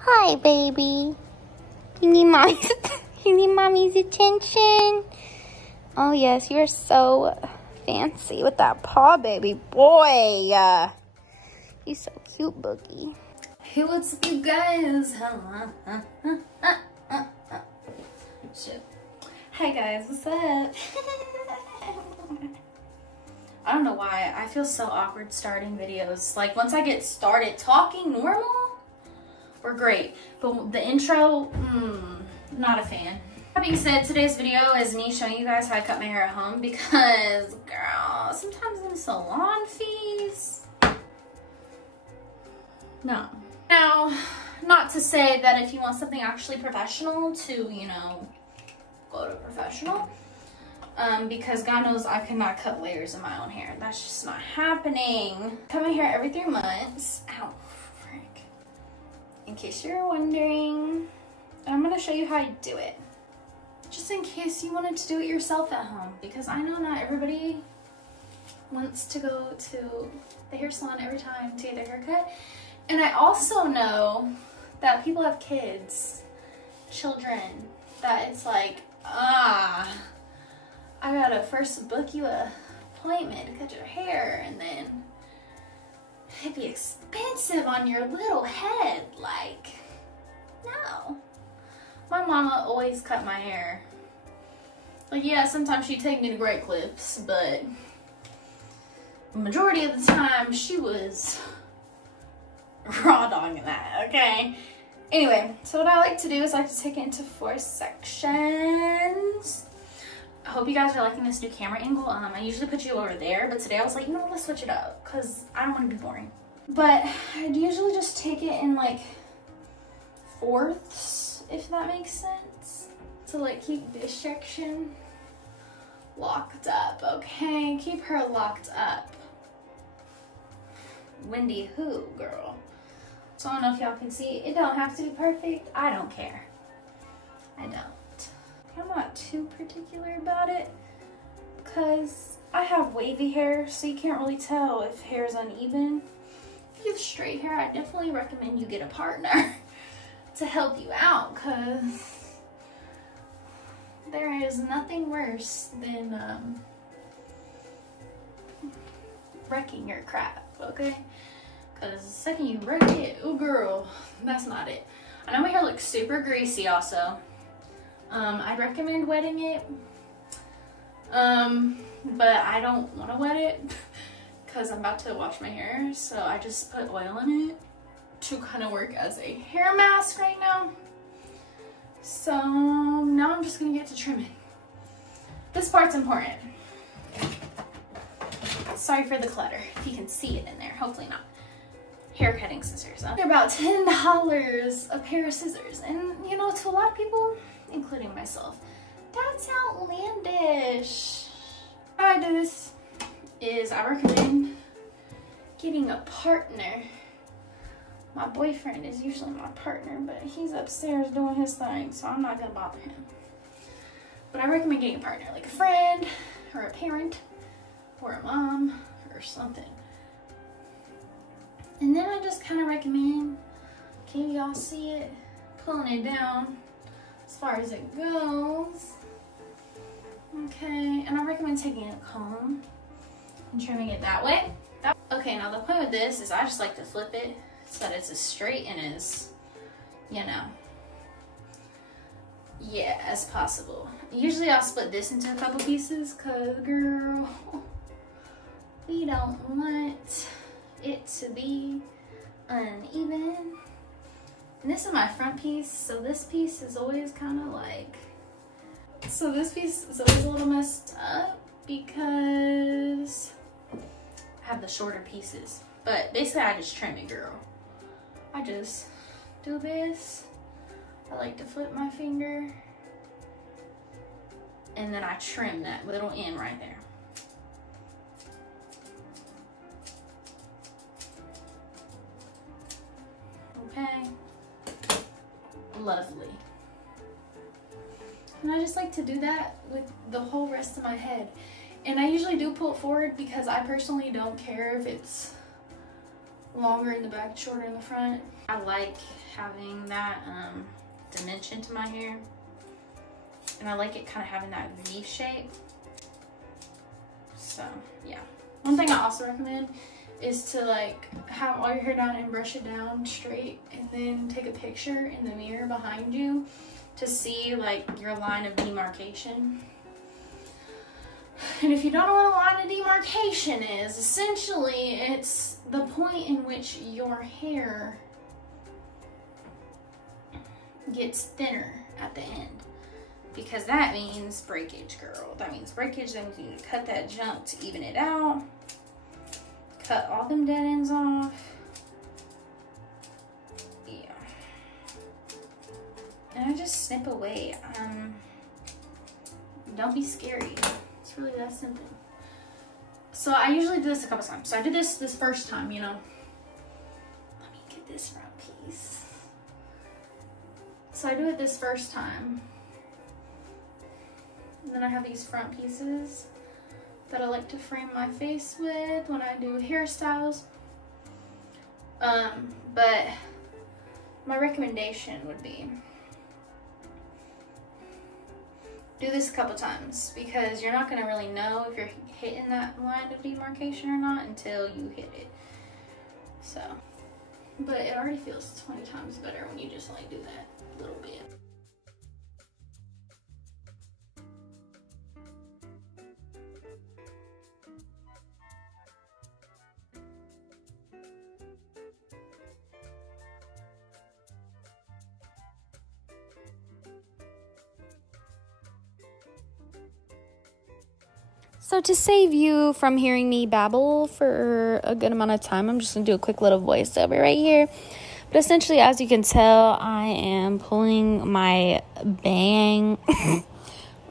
Hi, baby. You need mommy's, you need mommy's attention. Oh, yes, you're so fancy with that paw, baby boy. You're so cute, Boogie. Hey, what's up, you guys? Shit. Hi, guys. What's up? I don't know why. I feel so awkward starting videos. Like, once I get started talking normal, we're great. But the intro, not a fan. That being said, today's video is me showing you guys how I cut my hair at home because, girl, sometimes them salon fees. No. Now, not to say that if you want something actually professional to, you know, go to a professional. Because God knows I cannot cut layers in my own hair. That's just not happening. Cut my hair every 3 months. Ow, frick. In case you're wondering, I'm gonna show you how I do it. Just in case you wanted to do it yourself at home. Because I know not everybody wants to go to the hair salon every time to get their hair cut. And I also know that people have kids, children, that it's like, I gotta first book you an appointment to cut your hair, and then it'd be expensive on your little head. Like, no. My mama always cut my hair. Like, yeah, sometimes she'd take me to great clips, but the majority of the time she was raw dogging that, okay? Anyway, so what I like to do is I like to take it into 4 sections. I hope you guys are liking this new camera angle. I usually put you over there, but today I was like, you know what, let's switch it up because I don't want to be boring. But I'd usually just take it in like 4ths, if that makes sense. So like keep this section locked up, okay? Keep her locked up. Wendy who, girl? So I don't know if y'all can see. It don't have to be perfect. I don't care. I don't. I'm not too particular about it because I have wavy hair, so you can't really tell if hair is uneven. If you have straight hair, I definitely recommend you get a partner to help you out because there is nothing worse than wrecking your crap, okay? Because the second you wreck it, oh girl, that's not it. I know my hair looks super greasy also. I'd recommend wetting it, but I don't want to wet it because I'm about to wash my hair, so I just put oil in it to kind of work as a hair mask right now. So now I'm just going to get to trimming. This part's important. Sorry for the clutter, if you can see it in there, hopefully not. Hair cutting scissors. They're about $10 a pair of scissors, and you know, to a lot of people, including myself, that's outlandish. How I do this is I recommend getting a partner. My boyfriend is usually my partner, but he's upstairs doing his thing, so I'm not gonna bother him. But I recommend getting a partner, like a friend, or a parent, or a mom, or something. And then I just kind of recommend, can y'all see it? Pulling it down as far as it goes. Okay, and I recommend taking a comb and trimming it that way. Okay, now the point with this is I just like to flip it so that it's as straight and as, you know, yeah, as possible. Usually I'll split this into a couple pieces because, girl, we don't want it to be uneven. And this is my front piece, so this piece is always kind of like, so this piece is always a little messed up because I have the shorter pieces. But basically I just trim it, girl. I just do this. I like to flip my finger and then I trim that little end right there. Okay, lovely. And I just like to do that with the whole rest of my head. And I usually do pull it forward because I personally don't care if it's longer in the back, shorter in the front. I like having that dimension to my hair, and I like it kind of having that V shape. So yeah. One thing I also recommend is to like have all your hair down and brush it down straight, and then take a picture in the mirror behind you to see like your line of demarcation. And if you don't know what a line of demarcation is, essentially it's the point in which your hair gets thinner at the end, because that means breakage, girl. That means breakage. That means you need to cut that junk to even it out. Cut all them dead ends off. Yeah. And I just snip away. Don't be scary. It's really that simple. So I usually do this a couple times. So I did this first time, you know. Let me get this front piece. So I do it this first time. And then I have these front pieces that I like to frame my face with when I do hairstyles. But my recommendation would be do this a couple times, because you're not gonna really know if you're hitting that line of demarcation or not until you hit it. So, but it already feels 20 times better when you just like do that little bit. So to save you from hearing me babble for a good amount of time, I'm just going to do a quick little voiceover right here. But essentially, as you can tell, I am pulling my bang,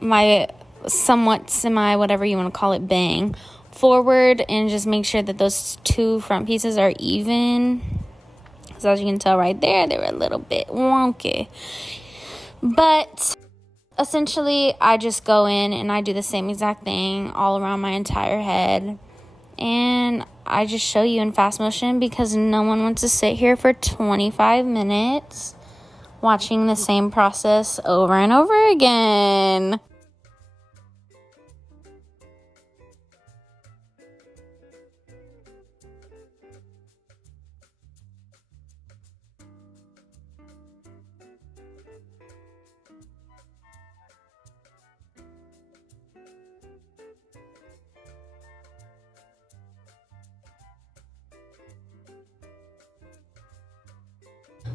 my somewhat semi, whatever you want to call it, bang, forward, and just make sure that those two front pieces are even. So as you can tell right there, they were a little bit wonky. But essentially, I just go in and I do the same exact thing all around my entire head. And I just show you in fast motion, because no one wants to sit here for 25 minutes watching the same process over and over again.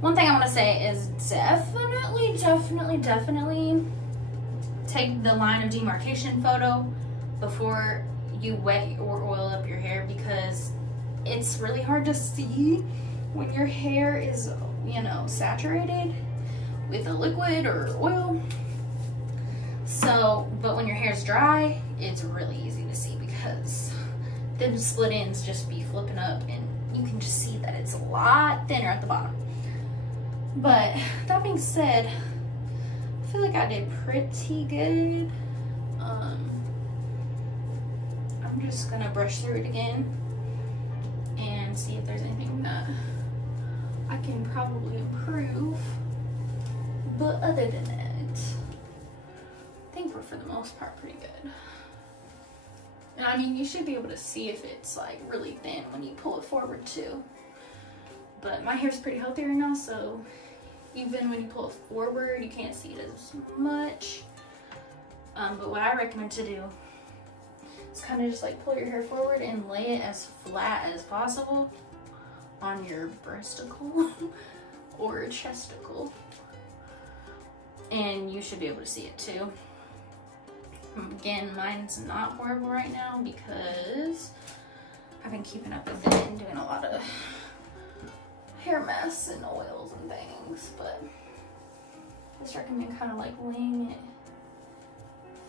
One thing I want to say is definitely take the line of demarcation photo before you wet or oil up your hair, because it's really hard to see when your hair is, you know, saturated with a liquid or oil. So, but when your hair's dry, it's really easy to see, because the split ends just be flipping up and you can just see that it's a lot thinner at the bottom. But that being said, I feel like I did pretty good. I'm just gonna brush through it again and see if there's anything that I can probably improve. But other than that, I think we're for the most part pretty good. And I mean, you should be able to see if it's like really thin when you pull it forward too. But my hair's pretty healthy right now, so even when you pull it forward, you can't see it as much. But what I recommend to do is kind of just like pull your hair forward and lay it as flat as possible on your breasticle or chesticle. And you should be able to see it too. Again, mine's not horrible right now because I've been keeping up with it and doing a lot of hair masks and oils and things, but I just recommend kind of like laying it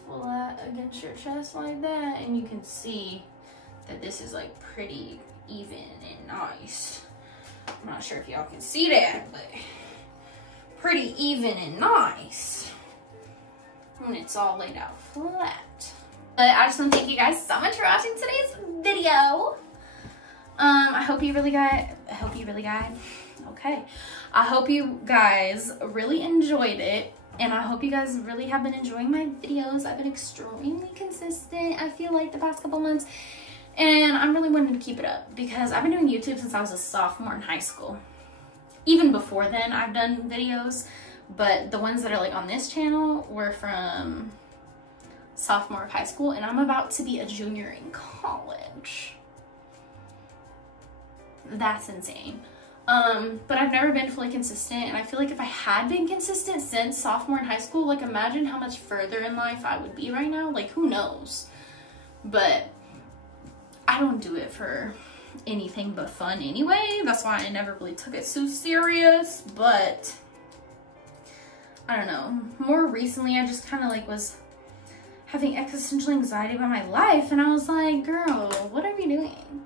flat against your chest like that, and you can see that this is like pretty even and nice. I'm not sure if y'all can see that, but pretty even and nice when it's all laid out flat. But I just want to thank you guys so much for watching today's video. I hope you guys really enjoyed it. And I hope you guys really have been enjoying my videos. I've been extremely consistent, I feel like, the past couple months. And I'm really wanting to keep it up because I've been doing YouTube since I was a sophomore in high school. Even before then, I've done videos. But the ones that are like on this channel were from sophomore of high school. And I'm about to be a junior in college. That's insane. But I've never been fully consistent, and I feel like if I had been consistent since sophomore in high school, like imagine how much further in life I would be right now. Like, who knows? But I don't do it for anything but fun anyway. That's why I never really took it so serious. But I don't know. More recently, I just kind of like was having existential anxiety about my life, and I was like, girl, what are we doing?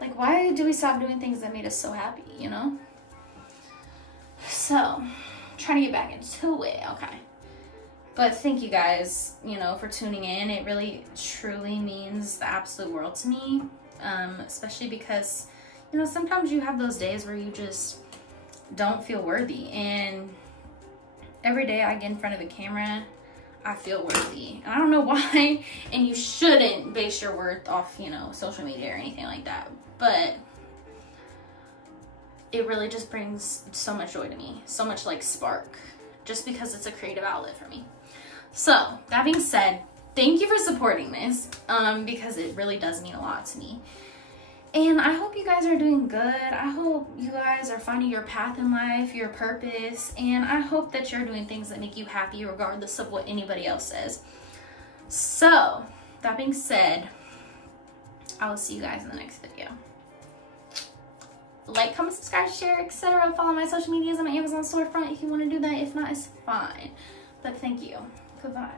Like, why do we stop doing things that made us so happy, you know? So, trying to get back into it, okay. But thank you guys, you know, for tuning in. It really, truly means the absolute world to me. Especially because, you know, sometimes you have those days where you just don't feel worthy. And every day I get in front of the camera, I feel worthy. And I don't know why. And you shouldn't base your worth off, you know, social media or anything like that. But it really just brings so much joy to me. So much like spark. Just because it's a creative outlet for me. So, that being said, thank you for supporting this. Because it really does mean a lot to me. And I hope you guys are doing good. I hope you guys are finding your path in life, your purpose. And I hope that you're doing things that make you happy regardless of what anybody else says. So, that being said, I will see you guys in the next video. Like, comment, subscribe, share, etc. Follow my social medias and my Amazon storefront if you want to do that. If not, it's fine. But thank you. Goodbye.